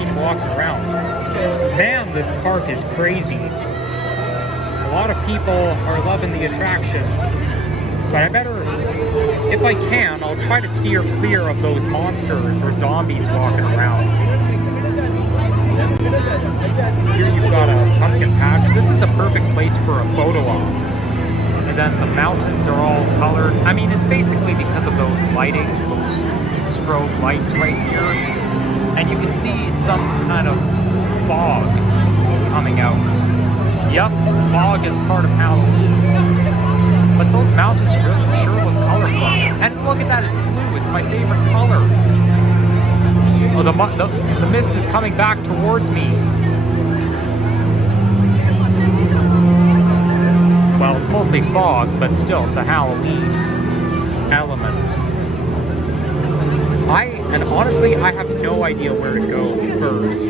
keep walking around. Man, this park is crazy. A lot of people are loving the attraction. But I better, if I can, I'll try to steer clear of those monsters or zombies walking around. Here you've got a pumpkin patch. This is a perfect place for a photo op. And then the mountains are all colored. I mean, it's basically because of those lighting, those strobe lights right here. And you can see some kind of fog coming out. Yep, fog is part of Halloween. But those mountains really sure look colorful. And look at that, it's blue. It's my favorite color. Oh, the mist is coming back towards me. Well, it's mostly fog, but still, it's a Halloween element. And honestly, I have no idea where to go first.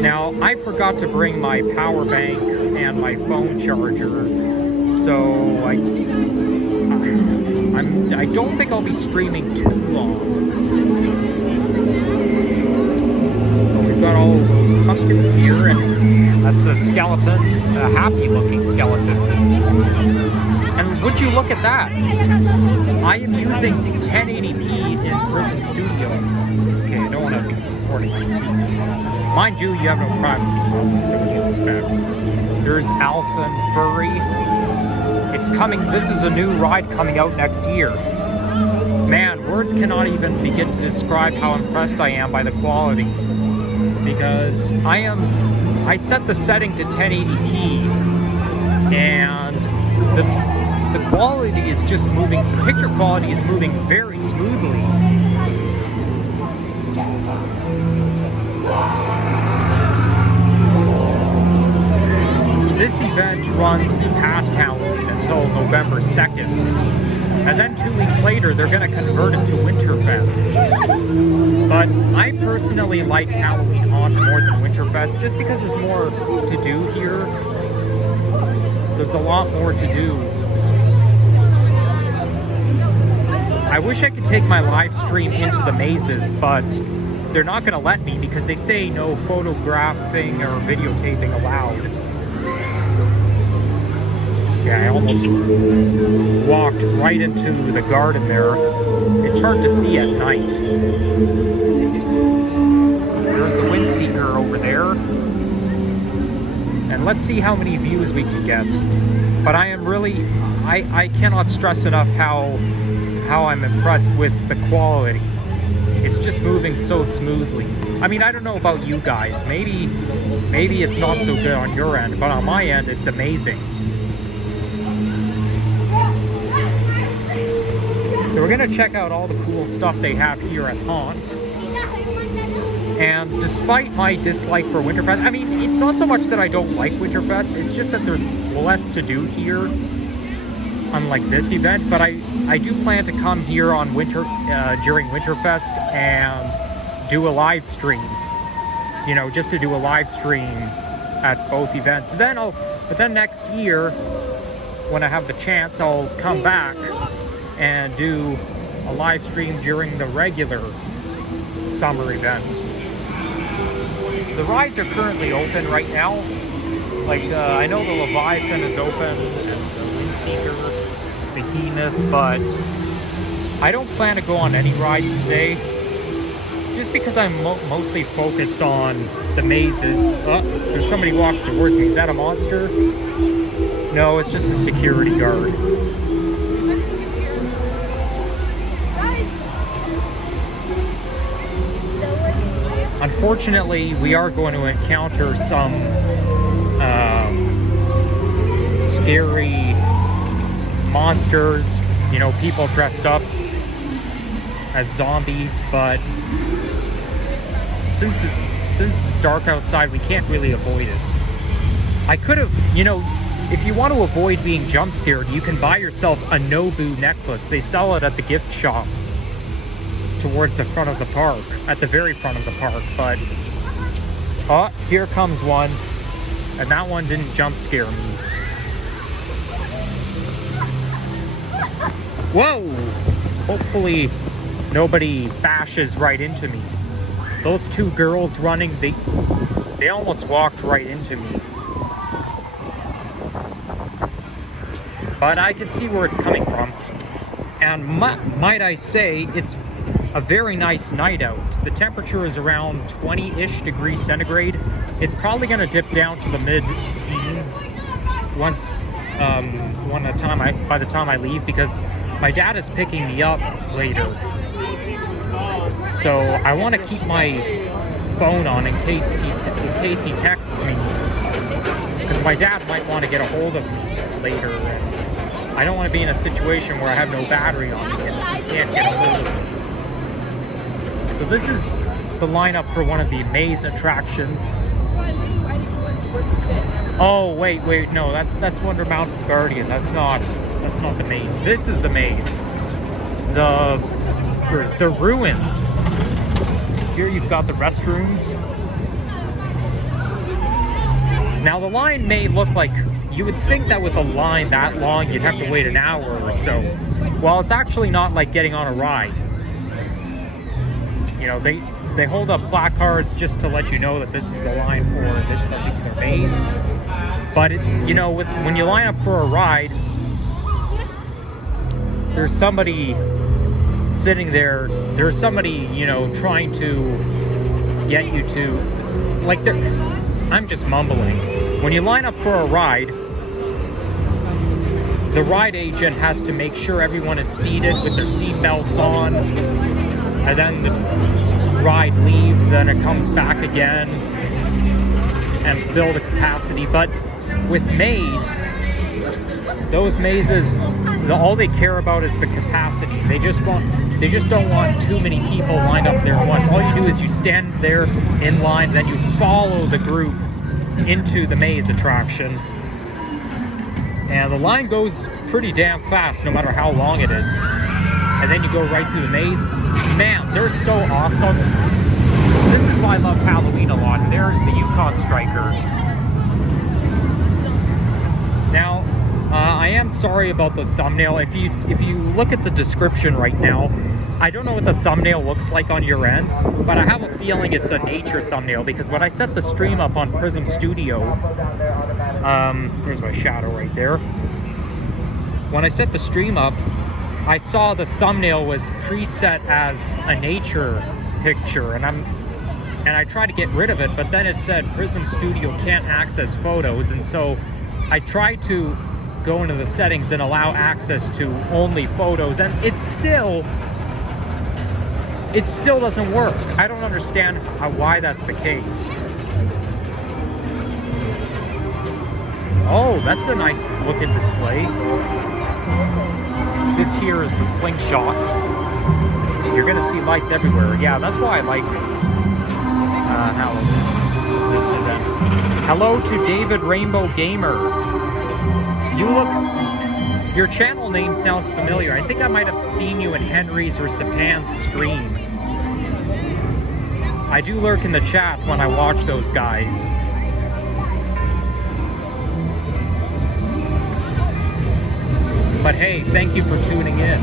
Now, I forgot to bring my power bank and my phone charger, so I don't think I'll be streaming too long. So we've got all of those pumpkins here, and that's a skeleton, a happy-looking skeleton. And would you look at that? I am using 1080p in PRISM Studio. Okay, I don't want to be recording. Mind you, you have no privacy problems, so what do you expect? There's Alpha and Furry. It's coming, this is a new ride coming out next year. Man, words cannot even begin to describe how impressed I am by the quality. Because I set the setting to 1080p, and the quality is just moving, the picture quality is moving very smoothly. This event runs past Halloween until November 2nd. And then 2 weeks later, they're going to convert it to Winterfest. But I personally like Halloween Haunt more than Winterfest, just because there's more to do here. There's a lot more to do. I wish I could take my live stream into the mazes, but they're not going to let me because they say no photographing or videotaping allowed. Yeah, I almost walked right into the garden there. It's hard to see at night. There's the Windseeker over there. And let's see how many views we can get. But I am really, I cannot stress enough how I'm impressed with the quality. It's just moving so smoothly. I mean, I don't know about you guys. Maybe it's not so good on your end, but on my end, it's amazing. So we're gonna check out all the cool stuff they have here at Haunt. And despite my dislike for Winterfest, I mean, it's not so much that I don't like Winterfest, it's just that there's less to do here, unlike this event. But I do plan to come here on during Winterfest and do a live stream. You know, just to do a live stream at both events. But then next year, when I have the chance, I'll come back and do a live stream during the regular summer event. The rides are currently open right now. Like, I know the Leviathan is open, and the Windseeker, Behemoth, but I don't plan to go on any rides today, just because I'm mostly focused on the mazes. Oh, there's somebody walking towards me. Is that a monster? No, it's just a security guard. Unfortunately, we are going to encounter some scary monsters, you know, people dressed up as zombies, but since it's dark outside, we can't really avoid it. I could have, you know, if you want to avoid being jump scared, you can buy yourself a Nobu necklace. They sell it at the gift shop towards the front of the park, at the very front of the park. But oh, here comes one, and that one didn't jump scare me. Whoa! Hopefully nobody bashes right into me. those two girls running, they almost walked right into me. But I can see where it's coming from. And might I say, it's a very nice night out. The temperature is around 20-ish degrees centigrade. It's probably going to dip down to the mid-teens once, by the time I leave, because my dad is picking me up later. So I want to keep my phone on in case he texts me, because my dad might want to get a hold of me later. I don't want to be in a situation where I have no battery on me and he can't get a hold of me. So this is the lineup for one of the maze attractions. Oh wait, no, that's Wonder Mountain's Guardian. That's not the maze. This is the maze. The ruins. Here you've got the restrooms. Now the line may look like, you would think that with a line that long you'd have to wait an hour or so. Well, it's actually not like getting on a ride. You know, they hold up placards just to let you know that this is the line for this particular maze. But you know, when you line up for a ride, there's somebody sitting there. There's somebody, you know, trying to get you to, like, I'm just mumbling. When you line up for a ride, the ride agent has to make sure everyone is seated with their seat belts on, and then the ride leaves, then it comes back again and fill the capacity. But with maze, those mazes, all they care about is the capacity. They just don't want too many people lined up there at once. All you do is you stand there in line, then you follow the group into the maze attraction. And the line goes pretty damn fast, no matter how long it is. And then you go right through the maze. Man, they're so awesome. This is why I love Halloween a lot. There's the Yukon Striker. Now, I am sorry about the thumbnail. If you look at the description right now, I don't know what the thumbnail looks like on your end, but I have a feeling it's a nature thumbnail, because when I set the stream up on PRISM Studio, there's my shadow right there. When I set the stream up, I saw the thumbnail was preset as a nature picture, and I tried to get rid of it, but then it said PRISM Studio can't access photos, and so I tried to go into the settings and allow access to only photos, and it still doesn't work. I don't understand why that's the case. Oh, that's a nice looking display. This here is the slingshot. You're gonna see lights everywhere. Yeah, that's why I like this event. Hello to David Rainbow Gamer. Your channel name sounds familiar. I think I might have seen you in Henry's or Sapan's stream. I do lurk in the chat when I watch those guys. But hey, thank you for tuning in.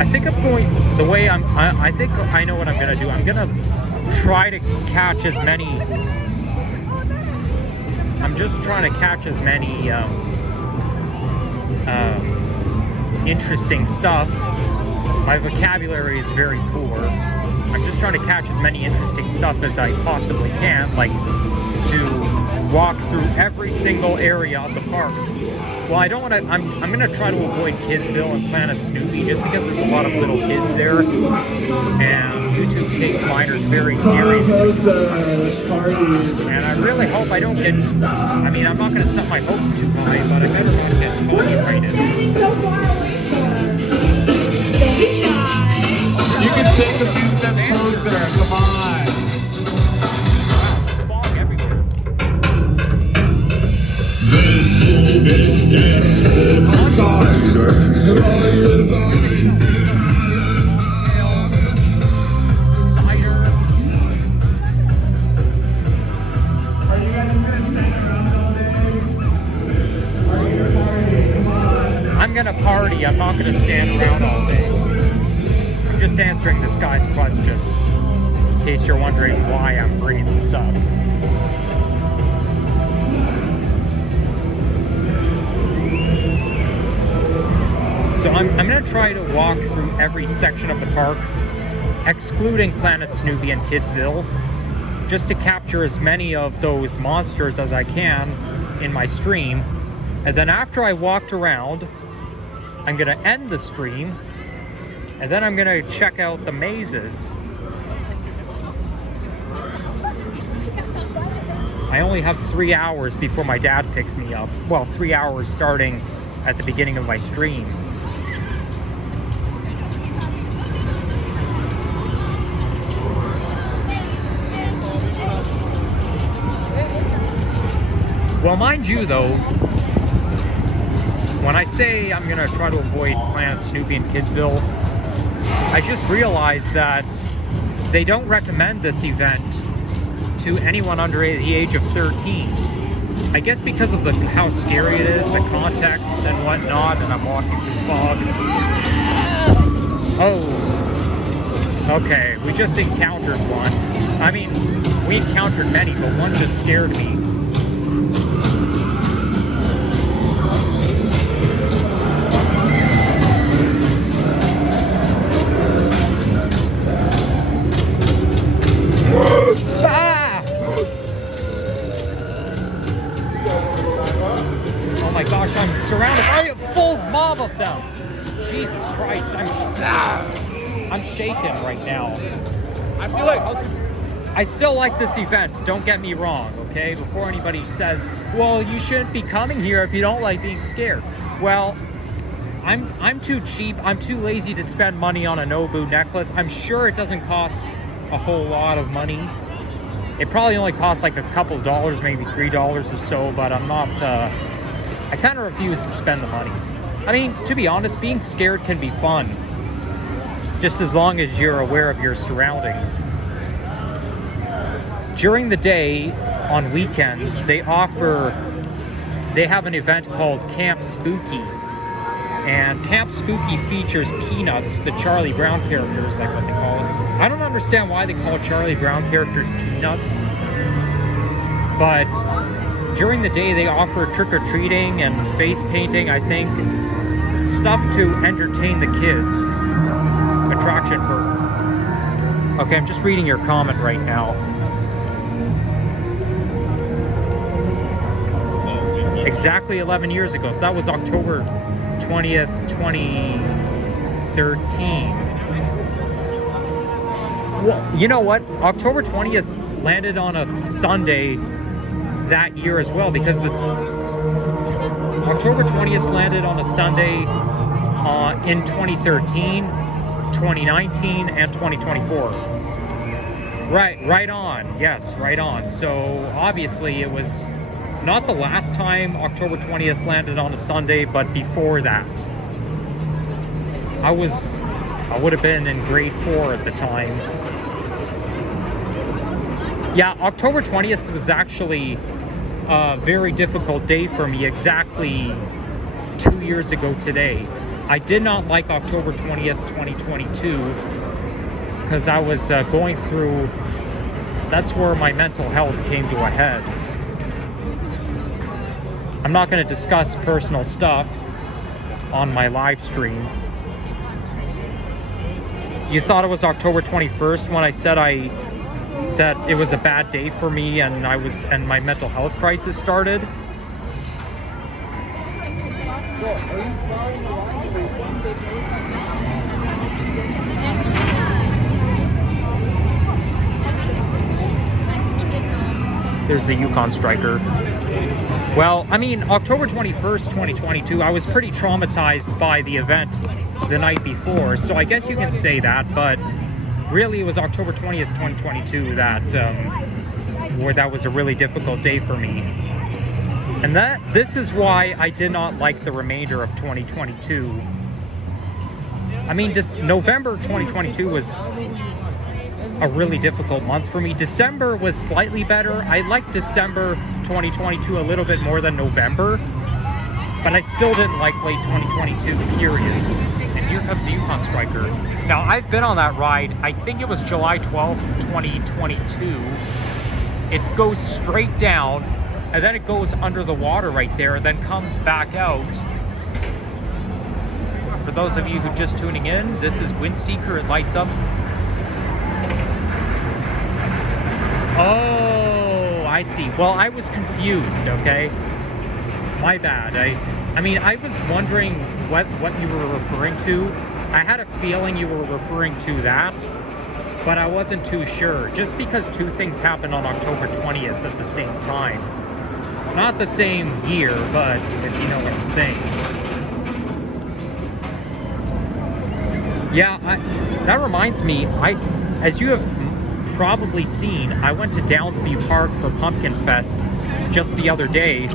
I think I'm going, the way I think I know what I'm gonna do. I'm gonna try to catch as many, I'm just trying to catch as many interesting stuff. My vocabulary is very poor. I'm just trying to catch as many interesting stuff as I possibly can, like to walk through every single area of the park. Well, I don't want to, I'm going to try to avoid Kidsville and Planet Snoopy just because there's a lot of little kids there, and YouTube takes minors very seriously. And I really hope I don't get, I mean, I'm not going to set my hopes too high, but I better not get copyrighted. You can take a few steps closer, come on. Fog everywhere. I'm gonna party. I'm not gonna stand around all day. just answering this guy's question, in case you're wondering why I'm bringing this up. So I'm going to try to walk through every section of the park, excluding Planet Snoopy and Kidsville, just to capture as many of those monsters as I can in my stream. And then after I walked around, I'm going to end the stream, and then I'm going to check out the mazes. I only have 3 hours before my dad picks me up. Well, 3 hours starting at the beginning of my stream. Well, mind you though, when I say I'm gonna try to avoid Planet Snoopy and Kidsville, I just realized that they don't recommend this event to anyone under the age of 13. I guess because of how scary it is, the context and whatnot, and I'm walking through fog. Oh, okay, we just encountered one. I mean, we encountered many, but one just scared me. Surrounded by a full mob of them. Jesus Christ, I'm shaking right now. I feel like I still like this event, don't get me wrong, okay? Before anybody says, well, you shouldn't be coming here if you don't like being scared. Well, I'm too cheap, I'm too lazy to spend money on a Nobu necklace. I'm sure it doesn't cost a whole lot of money. It probably only costs like a couple dollars, maybe $3 or so, but I'm not, I kind of refuse to spend the money. I mean, to be honest, being scared can be fun, just as long as you're aware of your surroundings. During the day, on weekends, they have an event called Camp Spooky. And Camp Spooky features Peanuts, the Charlie Brown characters, like what they call it. I don't understand why they call Charlie Brown characters Peanuts, but during the day, they offer trick-or-treating and face painting, I think. Stuff to entertain the kids. Attraction for... Okay, I'm just reading your comment right now. Exactly 11 years ago. So that was October 20th, 2013. Well, you know what? October 20th landed on a Sunday that year as well, because the October 20th landed on a Sunday in 2013, 2019, and 2024. Right on. Yes, right on. So obviously it was not the last time October 20th landed on a Sunday, but before that. I would have been in grade 4 at the time. Yeah, October 20th was actually a very difficult day for me, exactly 2 years ago today. I did not like October 20th, 2022, because I was going through, that's where my mental health came to a head. I'm not going to discuss personal stuff on my live stream. You thought it was October 21st when I said that it was a bad day for me and my mental health crisis started. There's the Yukon Striker. Well, I mean, October 21st, 2022, I was pretty traumatized by the event the night before, so I guess you can say that, but really it was October 20th, 2022 where that was a really difficult day for me. And this is why I did not like the remainder of 2022. I mean, just November 2022 was a really difficult month for me. December was slightly better. I liked December 2022 a little bit more than November, but I still didn't like late 2022, period. And here comes the Yukon Striker. Now, I've been on that ride. I think it was July 12th, 2022. It goes straight down, and then it goes under the water right there, and then comes back out. For those of you who are just tuning in, this is Windseeker. It lights up. Oh, I see. Well, I was confused, okay? My bad. I mean, I was wondering what you were referring to. I had a feeling you were referring to that, but I wasn't too sure. Just because two things happened on October 20th at the same time. Not the same year, but if you know what I'm saying. Yeah, that reminds me, as you have probably seen, I went to Downsview Park for Pumpkin Fest just the other day,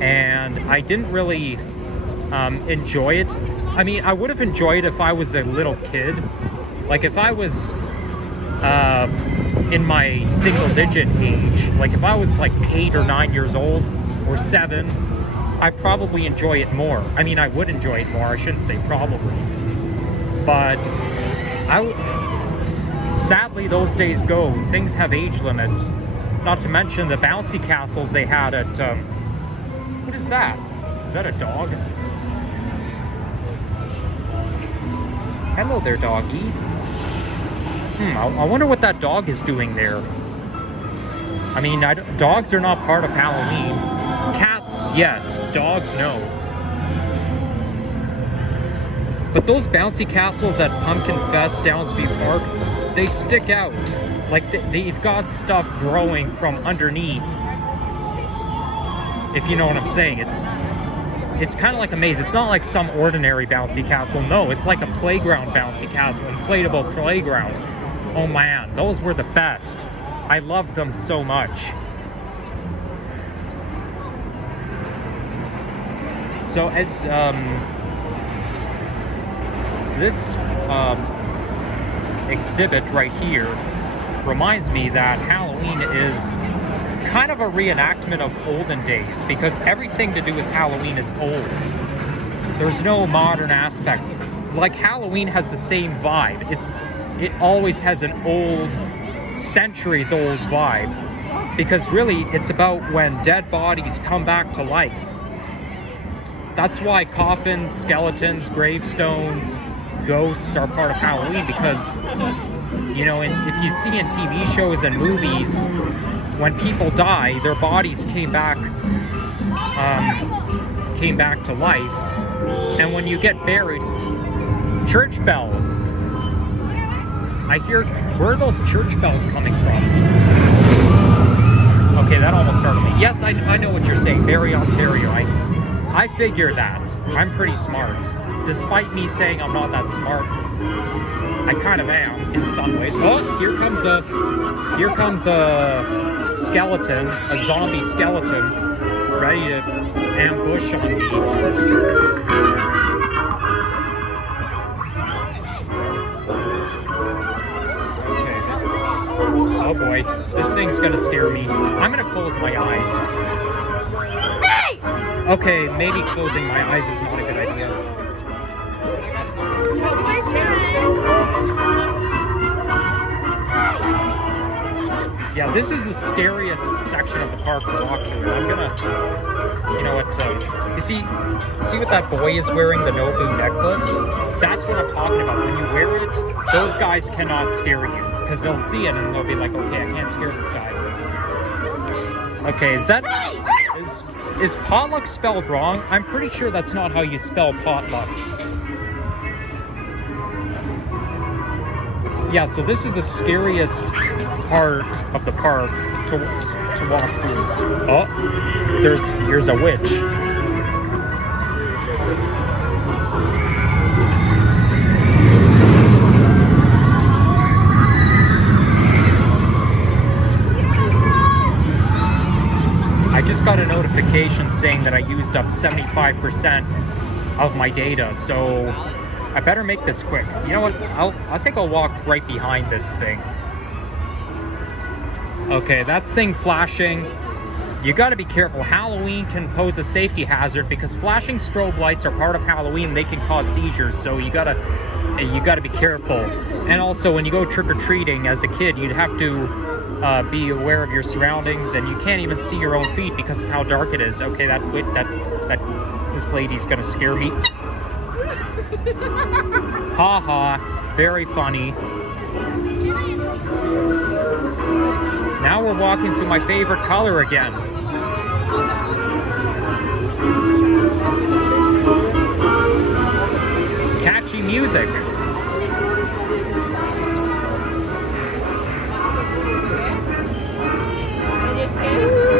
and I didn't really enjoy it. I mean, I would have enjoyed it if I was a little kid. Like if I was in my single-digit age, like if I was like 8 or 9 years old, or 7, I'd probably enjoy it more. I mean, I would enjoy it more, I shouldn't say probably. But sadly, those days go. Things have age limits. Not to mention the bouncy castles they had at, what is that? Is that a dog? Hello there, doggy. I wonder what that dog is doing there. I mean, dogs are not part of Halloween. Cats, yes. Dogs, no. But those bouncy castles at Pumpkin Fest, Downsview Park, they stick out. Like, they've got stuff growing from underneath. If you know what I'm saying. It's kind of like a maze. It's not like some ordinary bouncy castle. No, it's like a playground bouncy castle. Inflatable playground. Oh man, those were the best. I loved them so much. So as this exhibit right here reminds me that Halloween is kind of a reenactment of olden days, because everything to do with Halloween is old. There's no modern aspect. Like Halloween has the same vibe. It always has an old, centuries-old vibe, because really it's about when dead bodies come back to life. That's why coffins, skeletons, gravestones, ghosts are part of Halloween, because, you know, if you see in TV shows and movies, when people die, their bodies came back to life, and when you get buried, church bells. I hear, where are those church bells coming from? Okay, that almost started me. Yes, I know what you're saying, Barrie, Ontario. I figure that. I'm pretty smart. Despite me saying I'm not that smart, I kind of am in some ways. Oh, here comes a skeleton, a zombie skeleton, ready to ambush on me. Oh boy, this thing's gonna scare me. I'm gonna close my eyes. Hey! Okay, maybe closing my eyes is not a good idea. Yeah, this is the scariest section of the park to walk through. I'm gonna, you know what, you see what that boy is wearing, the Nobu necklace? That's what I'm talking about. When you wear it, those guys cannot scare you, because they'll see it and they'll be like, okay, I can't scare this guy. Okay, is potluck spelled wrong? I'm pretty sure that's not how you spell potluck. Yeah, so this is the scariest part of the park to walk through. Oh, here's a witch. I just got a notification saying that I used up 75% of my data, so I better make this quick. You know what? I think I'll walk right behind this thing. Okay, that thing flashing. you got to be careful. Halloween can pose a safety hazard because flashing strobe lights are part of Halloween. They can cause seizures, so you gotta be careful. And also, when you go trick-or-treating as a kid, you'd have to be aware of your surroundings, and you can't even see your own feet because of how dark it is. Okay, this lady's gonna scare me. Ha ha, very funny. Now we're walking through my favorite color again. Catchy music.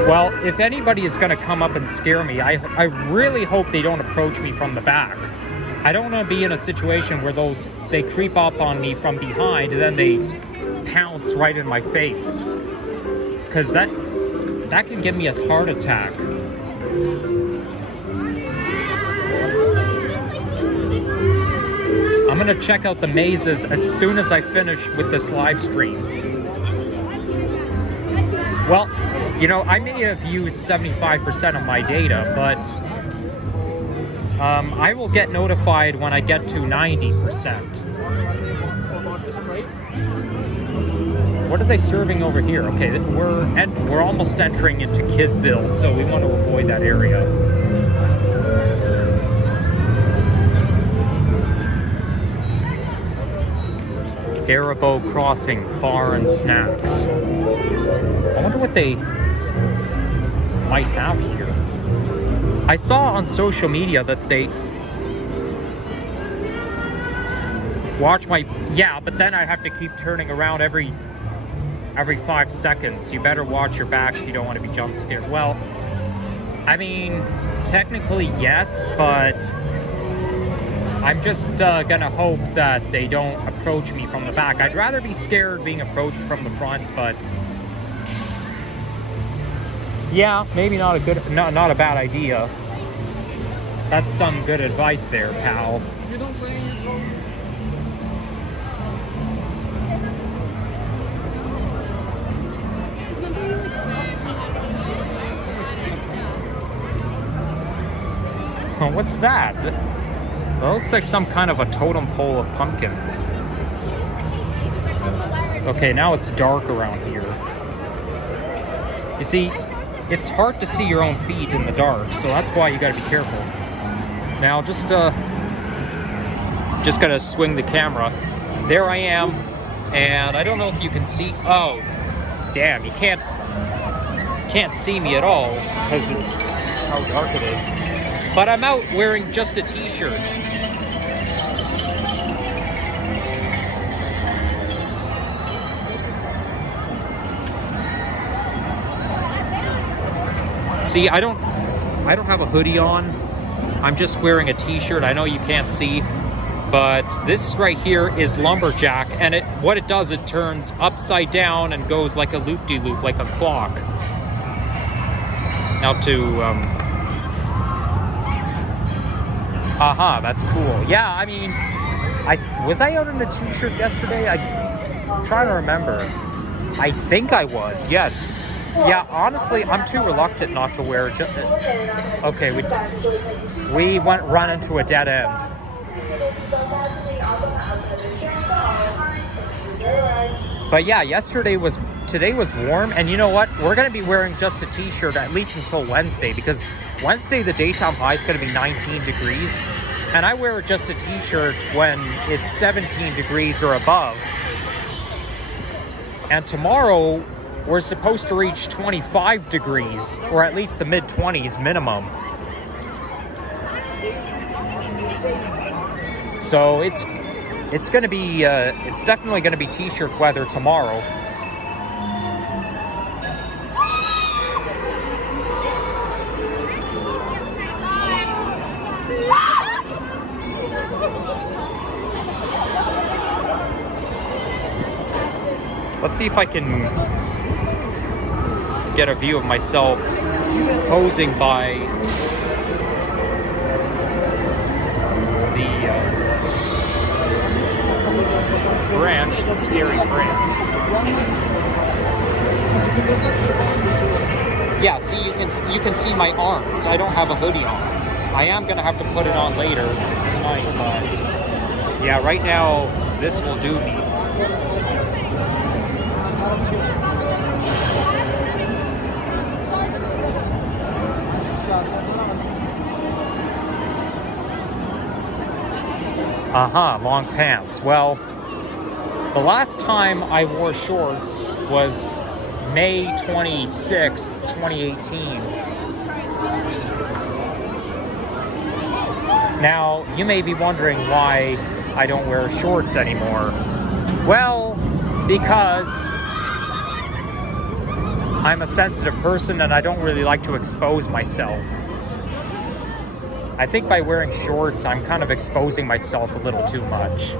Well, if anybody is going to come up and scare me, I really hope they don't approach me from the back. I don't want to be in a situation where they creep up on me from behind and then they pounce right in my face. Because that can give me a heart attack. I'm going to check out the mazes as soon as I finish with this live stream. Well, you know, I may have used 75% of my data, but I will get notified when I get to 90%. What are they serving over here? Okay, we're almost entering into Kidsville, so we want to avoid that area. Haribo Crossing Bar and Snacks. I wonder what they might have here. I saw on social media that they watch my... Yeah, but then I have to keep turning around every 5 seconds. You better watch your back so you don't want to be jump scared. Well, I mean, technically yes, but I'm just gonna hope that they don't approach me from the back. I'd rather be scared being approached from the front, but yeah, maybe not a bad idea. That's some good advice there, pal. You don't play your phone. What's that? Well, it looks like some kind of a totem pole of pumpkins. Okay, now it's dark around here. You see, it's hard to see your own feet in the dark, so that's why you gotta be careful. Now, just gotta swing the camera. There I am, and I don't know if you can see. Oh, damn! You can't see me at all because it's how dark it is. But I'm out wearing just a t-shirt. See, I don't have a hoodie on. I'm just wearing a t-shirt. I know you can't see, but this right here is lumberjack, and what it does, it turns upside down and goes like a loop-de-loop, like a clock. Now to Aha, that's cool. Yeah, I mean, was I out in a t-shirt yesterday? I'm trying to remember. I think I was, yes. Yeah, honestly, I'm too reluctant not to wear it. Okay, we run into a dead end. But yeah, today was warm, and you know what? We're going to be wearing just a t-shirt at least until Wednesday, because Wednesday the daytime high is going to be 19 degrees, and I wear just a t-shirt when it's 17 degrees or above. And tomorrow we're supposed to reach 25 degrees, or at least the mid-20s minimum. So it's going to be it's definitely going to be t-shirt weather tomorrow. Let's see if I can get a view of myself posing by the branch, the scary branch. Yeah, see, you can see my arms. I don't have a hoodie on. I am gonna have to put it on later tonight, but yeah, right now this will do me. Long pants. Well, the last time I wore shorts was May 26th, 2018. Now, you may be wondering why I don't wear shorts anymore. Well, because I'm a sensitive person and I don't really like to expose myself. I think by wearing shorts, I'm kind of exposing myself a little too much.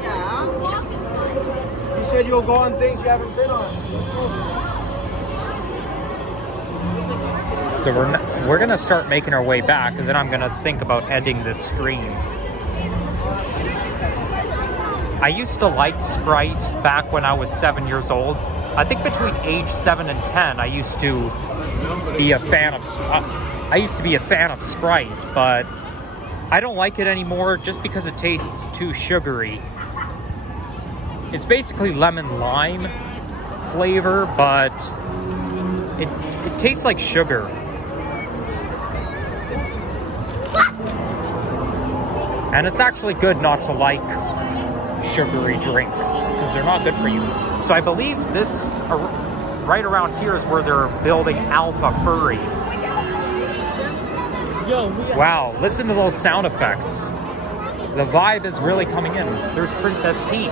Yeah. You said you'll go on things you haven't been on. So we're gonna start making our way back, and then I'm gonna think about ending this stream. I used to like Sprite back when I was 7 years old. I think between age 7 and 10, I used to be a fan of Sprite, but I don't like it anymore just because it tastes too sugary. It's basically lemon lime flavor, but it tastes like sugar. And it's actually good not to like sugary drinks because they're not good for you. So I believe this right around here is where they're building Alpha Furry. Wow, listen to those sound effects. The vibe is really coming in. There's Princess Peach.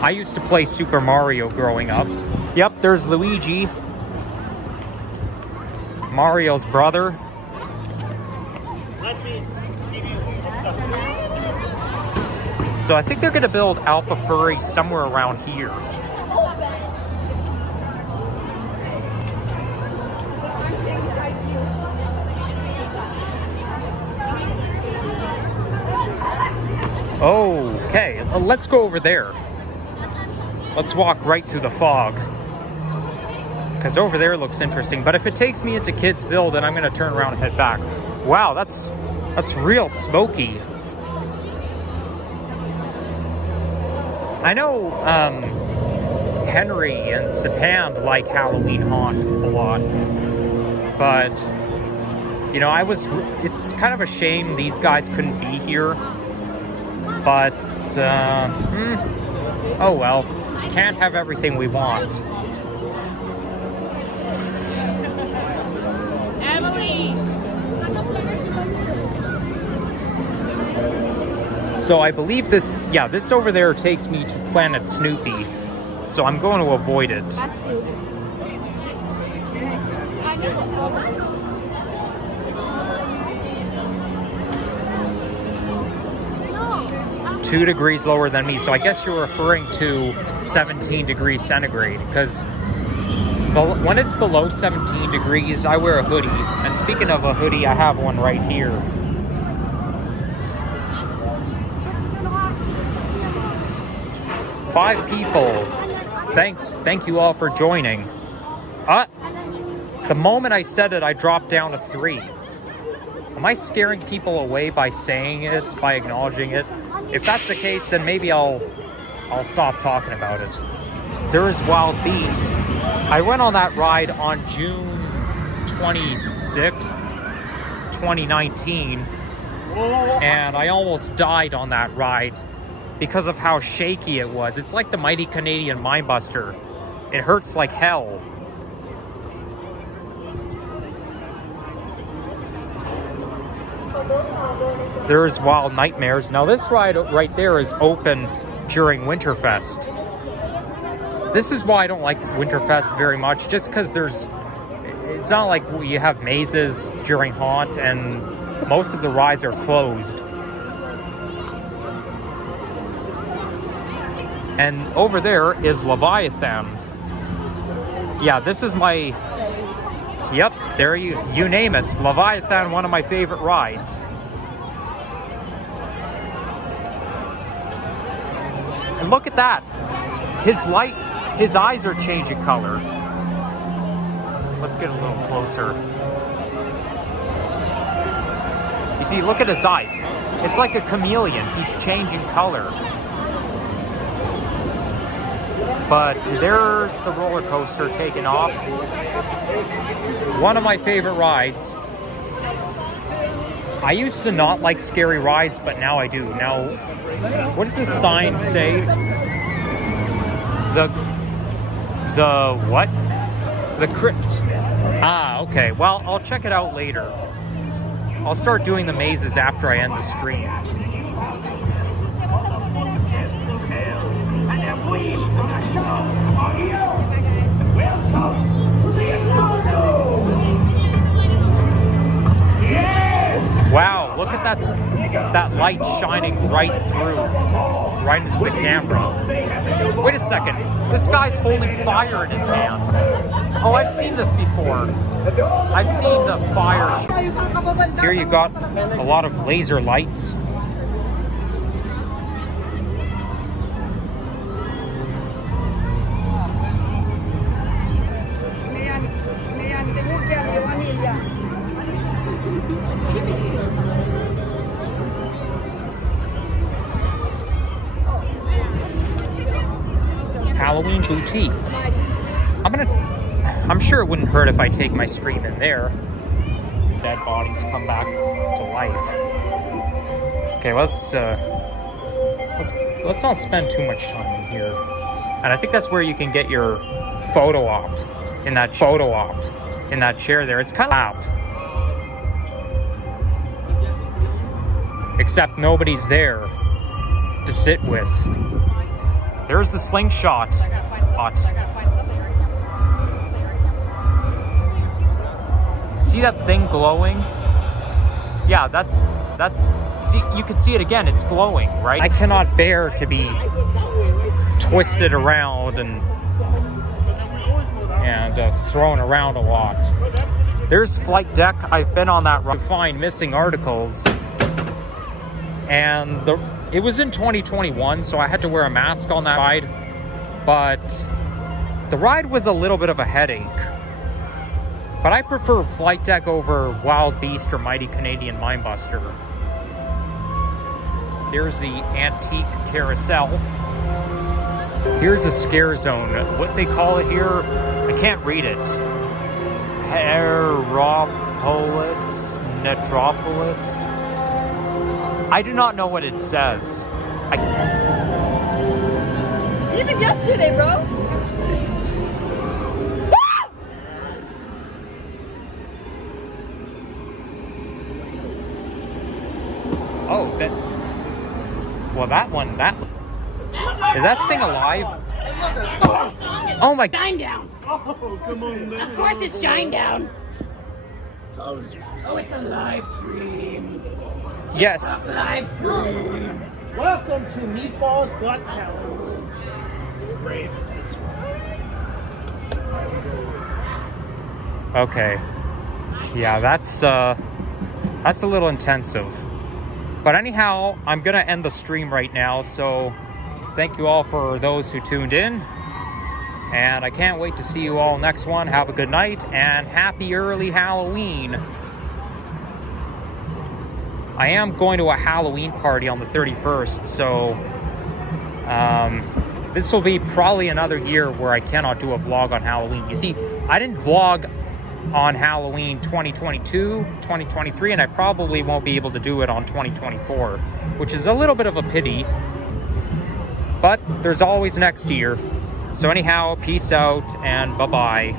I used to play Super Mario growing up. Yep, there's Luigi, Mario's brother. So I think they're going to build Alpha Furry somewhere around here. Okay, let's go over there. Let's walk right through the fog, because over there looks interesting. But if it takes me into Kidsville, then I'm going to turn around and head back. Wow, that's real smoky. I know Henry and Sapand like Halloween Haunt a lot, but you know, it's kind of a shame these guys couldn't be here, but oh well, can't have everything we want. So I believe this over there takes me to Planet Snoopy. So I'm going to avoid it. That's cool. 2 degrees lower than me. So I guess you're referring to 17 degrees centigrade, because when it's below 17 degrees, I wear a hoodie. And speaking of a hoodie, I have one right here. Five people. Thank you all for joining. The moment I said it, I dropped down to 3. Am I scaring people away by saying it, by acknowledging it? If that's the case, then maybe I'll stop talking about it. There is Wild Beast. I went on that ride on June 26th, 2019, and I almost died on that ride because of how shaky it was. It's like the Mighty Canadian Mindbuster. It hurts like hell. There's Wild Nightmares. Now this ride right there is open during Winterfest. This is why I don't like Winterfest very much, just because it's not like you have mazes during Haunt, and most of the rides are closed. And over there is Leviathan. Yeah, this is my, yep, there you name it. Leviathan, one of my favorite rides. And look at that. His eyes are changing color. Let's get a little closer. You see, look at his eyes. It's like a chameleon. He's changing color. But there's the roller coaster taking off. One of my favorite rides. I used to not like scary rides, but now I do. Now, what does this sign say? The what? The crypt. Ah, okay. Well, I'll check it out later. I'll start doing the mazes after I end the stream. Wow, look at that light shining right through, right into the camera. Wait a second, this guy's holding fire in his hand. Oh, I've seen this before. I've seen the fire. Here you got a lot of laser lights. Halloween boutique. I'm sure it wouldn't hurt if I take my stream in there. Dead bodies come back to life. Okay, let's not spend too much time in here. And I think that's where you can get your photo op in that chair there. It's kind of loud. Except nobody's there to sit with. There's the slingshot. See that thing glowing? Yeah, that's see, you can see it again, it's glowing, right? I cannot bear to be twisted around and thrown around a lot. There's Flight Deck. I've been on that ride to find missing articles. And it was in 2021, so I had to wear a mask on that ride. But the ride was a little bit of a headache. But I prefer Flight Deck over Wild Beast or Mighty Canadian Mindbuster. There's the antique carousel. Here's a scare zone. What they call it here, I can't read it. Heropolis, Netropolis. I do not know what it says. Even yesterday, bro. Oh, is that thing alive? Oh my! Shinedown. Oh, come on, man. Of course it's Shinedown. Oh, it's a live stream. Yes. Live stream. Welcome to Meatballs Got Talent. Brave is this one. Okay. Yeah, that's a little intensive. But anyhow, I'm gonna end the stream right now, so thank you all for those who tuned in. And I can't wait to see you all next one. Have a good night and happy early Halloween. I am going to a Halloween party on the 31st, so this will be probably another year where I cannot do a vlog on Halloween. You see, I didn't vlog on Halloween 2022, 2023, and I probably won't be able to do it on 2024, which is a little bit of a pity, but there's always next year. So anyhow, peace out and bye-bye.